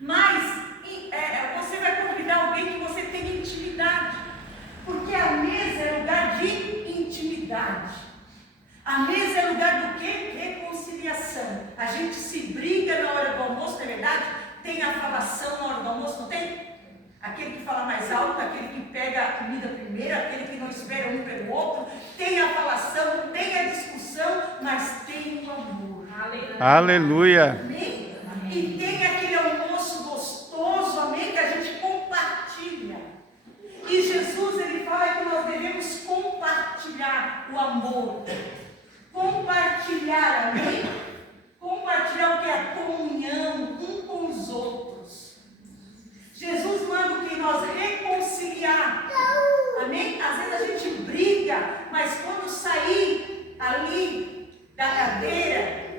Mas você vai convidar alguém que você tenha intimidade, porque a mesa é lugar de intimidade. A mesa é lugar do quê? Reconciliação. A gente se briga na hora do almoço, não é verdade? Tem a falação na hora do almoço, não tem? Aquele que fala mais alto, aquele que pega a comida primeiro, aquele que não espera um pelo outro. Tem a falação, tem a discussão, mas tem o amor. Aleluia. Amém? E tem aquele almoço gostoso, amém, que a gente compartilha. E Jesus, ele fala que nós devemos compartilhar o amor. Compartilhar, amém? Compartilhar o que é a comunhão um com os outros. Jesus manda que nós reconciliar, amém? Às vezes a gente briga, mas quando sair ali da cadeira,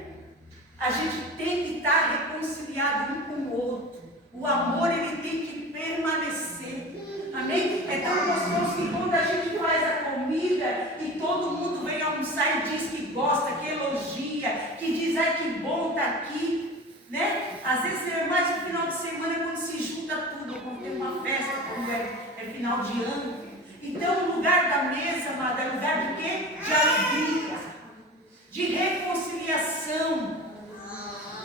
a gente tem que estar reconciliado um com o outro. O amor, ele tem que permanecer. Amém? É tão gostoso que quando a gente faz a comida e todo mundo vem almoçar e diz que gosta, que elogia, que diz, ai que bom estar aqui, né? Às vezes é mais no final de semana quando se junta tudo, quando tem uma festa, quando é final de ano. Então o lugar da mesa, amada, é lugar de quê? De alegria, de reconciliação,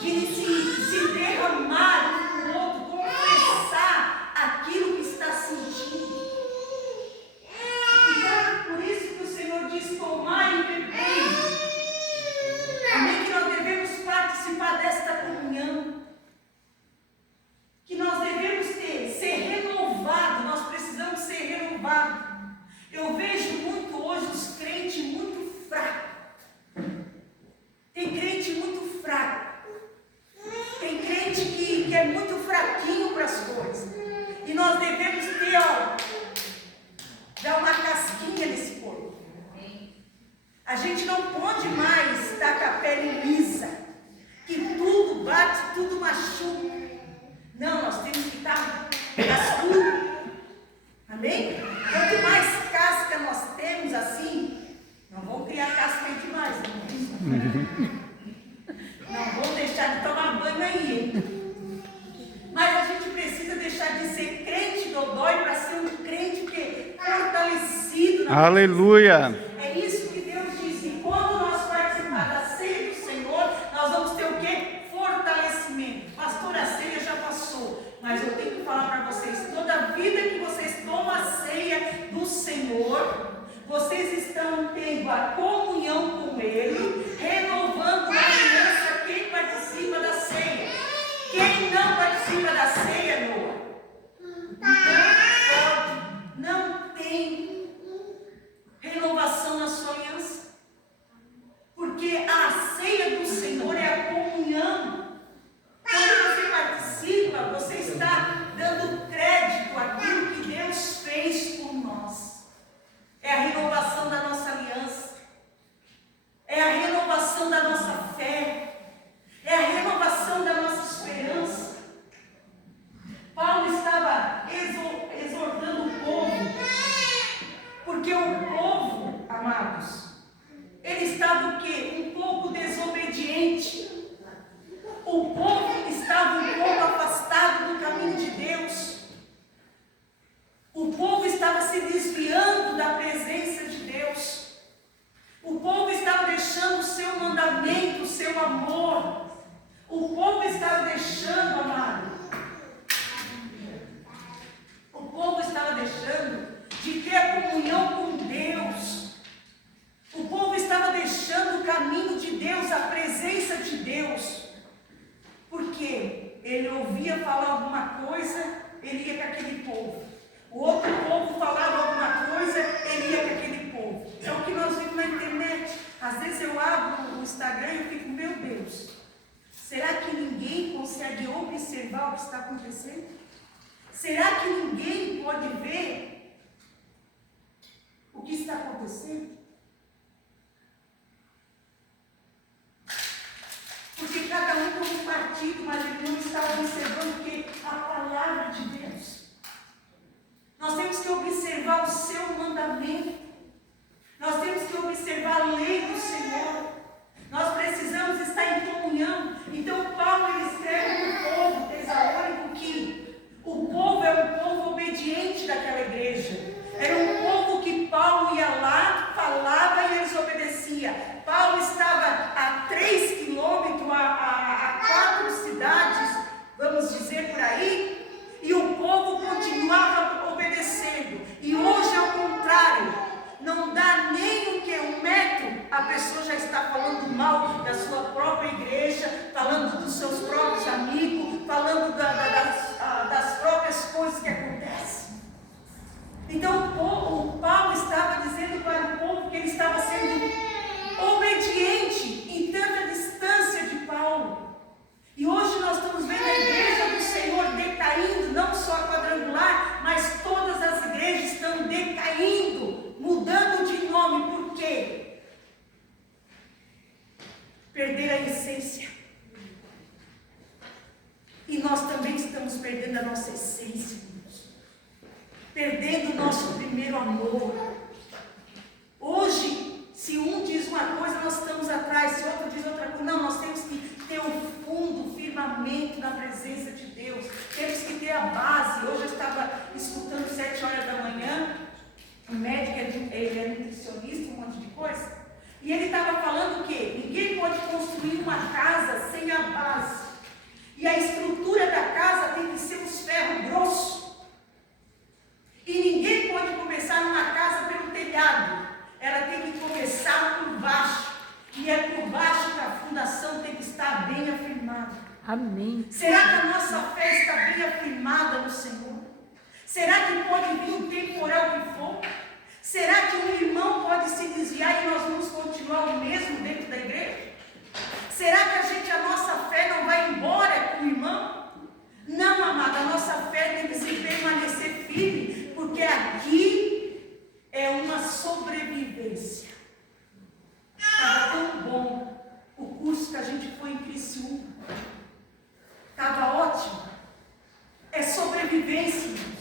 de se derramar um no outro, confessar aquilo que está sentindo. Então, por isso que o Senhor diz: tomai e bebei. Amém? Que nós devemos participar desta comunhão. Que nós devemos ser renovados. Nós precisamos ser renovados. Eu vejo muito hoje os crentes muito fracos. Tem crente muito fraco. Tem crente que é muito fraquinho para as coisas. E nós devemos ter, dar uma casquinha nesse corpo. A gente não pode mais estar com a pele lisa, que tudo bate, tudo machuca. Não, nós temos que estar cascudo. Amém? Quanto mais casca nós temos assim, não vamos criar casca demais, não vamos deixar de tomar banho aí. Mas a gente precisa deixar de ser crente dodói para ser um crente que fortalecido na Aleluia. É isso que Deus disse. Quando nós participarmos da ceia do Senhor, nós vamos ter o quê? Fortalecimento. Pastor, a ceia já passou, mas eu tenho que falar para vocês, toda vida que vocês tomam a ceia do Senhor, vocês estão tendo a comunhão com Ele, renovando a aliança. Quem participa da ceia? Quem não participa da ceia, Noah? Não tem renovação na sua aliança. Porque a ceia do Senhor é a comunhão. Quando você participa, você está dando crédito àquilo que Deus fez por nós. É a renovação da nossa aliança. É a renovação da nossa fé. É a renovação da nossa esperança. Paulo estava exortando o povo, porque o povo, amados, ele estava o quê? Um pouco desobediente. O povo estava um pouco afastado do caminho de Deus. O povo estava se desviando da presença de Deus. O povo estava deixando o seu mandamento, o seu amor. O povo estava deixando, amado. O povo estava deixando de ter a comunhão com Deus. O povo estava deixando o caminho de Deus, a presença de Deus. Porque ele ouvia falar alguma coisa, ele ia com aquele povo. O outro povo falava alguma coisa, ele ia com aquele povo. É o que nós vimos na internet. Às vezes eu abro o Instagram e eu fico, meu Deus, será que ninguém consegue observar o que está acontecendo? Será que ninguém pode ver o que está acontecendo? Porque cada um tem um partido, mas ele não está observando que a palavra de Deus. Nós temos que observar o seu mandamento. Nós temos que observar a lei do Senhor. Nós precisamos estar em comunhão. Então Paulo ele escreve para o povo tesalônico estamos perdendo a nossa essência, irmãos. Perdendo o nosso primeiro amor. Hoje, se um diz uma coisa, nós estamos atrás, se outro diz outra coisa. Não, nós temos que ter um fundo, um firmamento na presença de Deus. Temos que ter a base. Hoje eu estava escutando 7 horas da manhã, o médico, ele é nutricionista, um monte de coisa. E ele estava falando o quê? Ninguém pode construir uma casa sem a base. E a estrutura da casa tem que ser os ferros grossos. E ninguém pode começar uma casa pelo telhado. Ela tem que começar por baixo. E é por baixo que a fundação tem que estar bem afirmada. Amém. Será que a nossa fé está bem afirmada no Senhor? Será que pode vir um temporal que for? Será que um irmão pode se desviar e nós vamos continuar o mesmo dentro da igreja? Será que a nossa fé não vai embora com o irmão? Não, amada, a nossa fé tem que se permanecer firme, porque aqui é uma sobrevivência. Estava tão bom o curso que a gente foi em Criciúma. Estava ótimo. É sobrevivência, irmãos.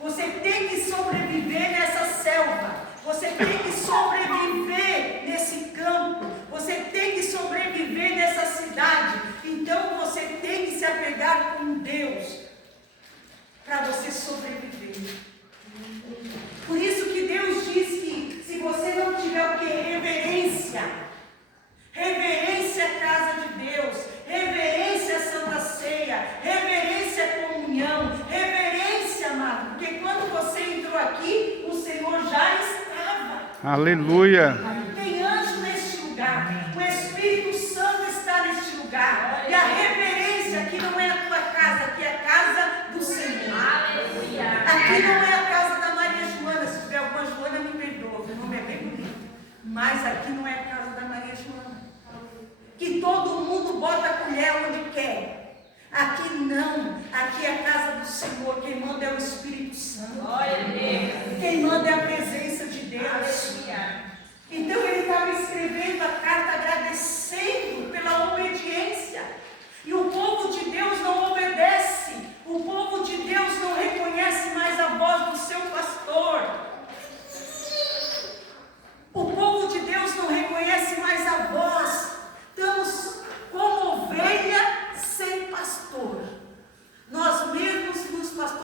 Você tem que sobreviver nessa selva. Você tem que sobreviver nesse campo. Você tem que sobreviver nessa cidade. Então você tem que se apegar com Deus para você sobreviver. Por isso que Deus diz que se você não tiver o que? Reverência. Reverência à casa de Deus. Reverência à Santa Ceia. Reverência à comunhão. Reverência, amado. Porque quando você entrou aqui, o Senhor já estava. Aleluia. Tem anjo neste lugar. O Espírito Santo está neste lugar. E a reverência aqui não é a tua casa, aqui é a casa do Senhor. Aqui não é a casa da Maria Joana. Se tiver alguma Joana, me perdoa. O nome é bem bonito. Mas aqui não é a casa da Maria Joana. Que todo mundo bota a colher onde quer. Aqui não. Aqui é a casa do Senhor. Quem manda é o Espírito Santo. Quem manda é a presença de Deus. Então